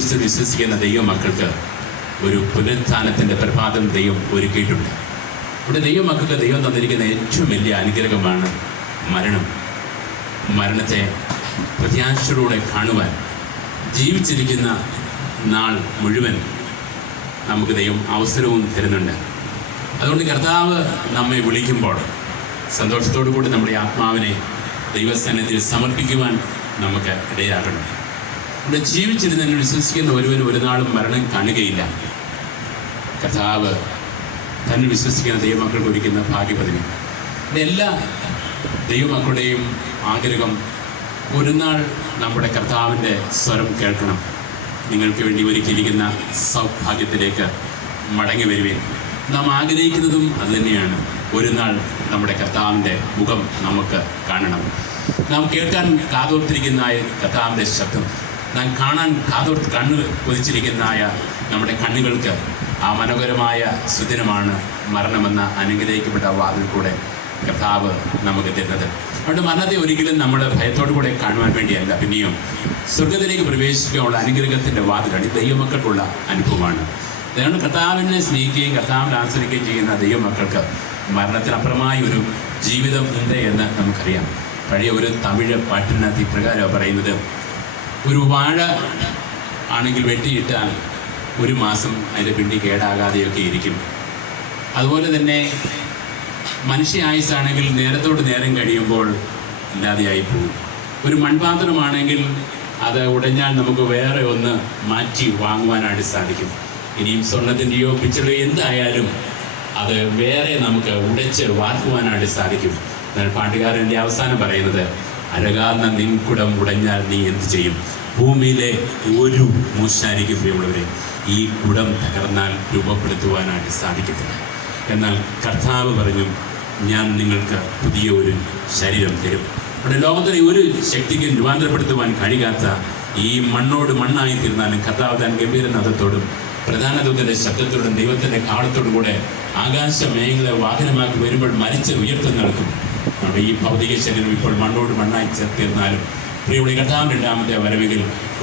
യേശുക്രിസ്തു വിശ്വസിക്കുന്ന ദൈവ മക്കൾക്ക് ഒരു പുനരുത്ഥാനത്തിന്റെ പ്രഭാതം ദൈവം ഒരുക്കിയിട്ടുണ്ട്. ഇവിടെ ദൈവ മക്കൾക്ക് ദൈവം തന്നിരിക്കുന്ന ഏറ്റവും വലിയ അനുഗ്രഹമാണ് മരണം. മരണത്തെ പ്രത്യാശയോടെ കാണുവാൻ ജീവിച്ചിരിക്കുന്ന നാൾ മുഴുവൻ നമുക്ക് ദൈവം അവസരവും തരുന്നുണ്ട്. അതുകൊണ്ട് കർത്താവ് നമ്മെ വിളിക്കുമ്പോൾ സന്തോഷത്തോടു കൂടി നമ്മുടെ ആത്മാവിനെ ദൈവസന്നിധിയിൽ സമർപ്പിക്കുവാൻ നമുക്ക് ഇടയാകണം ഇവിടെ എന്നെ വിശ്വസിക്കുന്ന ഒരുവൻ ഒരു നാളും മരണം കാണുകയില്ല. കഥാവ് തന്നെ വിശ്വസിക്കുന്ന ദൈവമക്കൾക്ക് ഒരുക്കുന്ന ഭാഗ്യപതി എല്ലാ ദൈവമക്കളുടെയും ആഗ്രഹം ഒരു നാൾ നമ്മുടെ കർത്താവിന്റെ സ്വരം കേൾക്കണം. നിങ്ങൾക്ക് വേണ്ടി ഒരുക്കിയിരിക്കുന്ന സൗഭാഗ്യത്തിലേക്ക് മടങ്ങി വരുവേൻ. നാം ആഗ്രഹിക്കുന്നതും അതുതന്നെയാണ് ഒരു നാൾ നമ്മുടെ കർത്താവിന്റെ മുഖം നമുക്ക് കാണണം. നാം കേൾക്കാൻ കാതോർത്തിരിക്കുന്ന കർത്താവിന്റെ ശബ്ദം. നാം കാണാൻ കാതോർത്ത് കണ്ണ് കൊതിച്ചിരിക്കുന്നതായ നമ്മുടെ കണ്ണുകൾക്ക് ആ മനോഹരമായ സുദിനമാണ് മരണമെന്ന അനുഗ്രഹിക്കപ്പെട്ട വാതിൽ കൂടെ കർത്താവ് നമുക്ക് തരുന്നത്. അതുകൊണ്ട് മരണത്തെ ഒരിക്കലും നമ്മൾ ഭയത്തോടു കൂടെ കാണുവാൻ വേണ്ടിയല്ല. പിന്നെയും സ്വർഗത്തിലേക്ക് പ്രവേശിക്കാനുള്ള അനുഗ്രഹത്തിന്റെ വാതിലാണ്. ദൈവമക്കൾക്കുള്ള അനുഭവമാണ്. അതുകൊണ്ട് കർത്താവിനെ സ്നേഹിക്കുകയും കർത്താവിനെ ആസ്വദിക്കുകയും ചെയ്യുന്ന ദൈവമക്കൾക്ക് മരണത്തിനപ്പുറമായ ഒരു ജീവിതം ഉണ്ട് എന്ന് നമുക്കറിയാം. പഴയ ഒരു തമിഴ് പാട്ടിനകത്ത് ഇപ്രകാരം പറയുന്നത്. ഒരു വാഴ ആണെങ്കിൽ വെട്ടിയിട്ടാൽ ഒരു മാസം അതിന്റെ പിണ്ടി കേടാകാതെയൊക്കെ ഇരിക്കും. അതുപോലെ തന്നെ മനുഷ്യ ആയുസാണെങ്കിൽ നേരത്തോട് നേരം കഴിയുമ്പോൾ ഇല്ലാതെയായി പോകും. ഒരു മൺപാത്രമാണെങ്കിൽ അത് ഉടഞ്ഞാൽ നമുക്ക് വേറെ ഒന്ന് മാറ്റി വാങ്ങുവാനായിട്ട് സാധിക്കും. ഇനിയും സ്വർണത്തിന്റെയോ പിച്ചളയോ എന്തായാലും അത് വേറെ നമുക്ക് ഉടച്ച് വാർക്കുവാനായിട്ട് സാധിക്കും. എന്നാൽ പാട്ടുകാരന്റെ അവസാനം പറയുന്നത് അഴകാർന്ന നിൻകുടം ഉടഞ്ഞാൽ നീ എന്ത് ചെയ്യും? ഭൂമിയിലെ ഒരു മോശാരിക്കും പ്രിയമുള്ളവരെ ഈ കുടം തകർന്നാൽ രൂപപ്പെടുത്തുവാനായിട്ട് സാധിക്കത്തില്ല. എന്നാൽ കർത്താവ് പറഞ്ഞു ഞാൻ നിങ്ങൾക്ക് പുതിയ ഒരു ശരീരം തരും. അവിടെ ലോകത്തിലെ ഒരു ശക്തിക്കും രൂപാന്തരപ്പെടുത്തുവാൻ കഴിയാത്ത ഈ മണ്ണോട് മണ്ണായി തീർന്നാലും കർത്താവ് താൻ ഗംഭീരനാഥത്തോടും പ്രധാന ദൂതന്റെ ശബ്ദത്തോടും ദൈവത്തിന്റെ കാളത്തോടും കൂടെ ആകാശമേഖല വാഹനമാക്കി വരുമ്പോൾ മരിച്ച് ഉയർത്തം നമ്മുടെ ഈ ഭൗതിക ശരീരം ഇപ്പോൾ മണ്ണോട് മണ്ണായി ചേർത്തിരുന്നാലും കർത്താവ് രണ്ടാമത്തെ വരവിൽ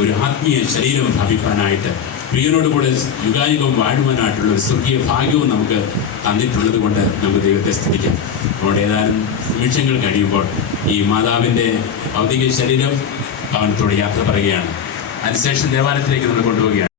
ഒരു ആത്മീയ ശരീരം ഭവിക്കാനായിട്ട് പ്രിയനോട് കൂടെ യുഗായുഗം വാഴുവാനായിട്ടുള്ള ഒരു സ്വർഗീയ ഭാഗ്യവും നമുക്ക് തന്നിട്ടുള്ളത് കൊണ്ട് നമുക്ക് ദൈവത്തെ സ്തുതിക്കാം. നമ്മുടെ ഏതാനും നിമിഷങ്ങൾ കഴിയുമ്പോൾ ഈ മാതാവിന്റെ ഭൗതിക ശരീരം ഭവനത്തോട് യാത്ര പറയുകയാണ്. അതിനുശേഷം ദേവാലയത്തിലേക്ക് നമ്മൾ കൊണ്ടുപോവുകയാണ്.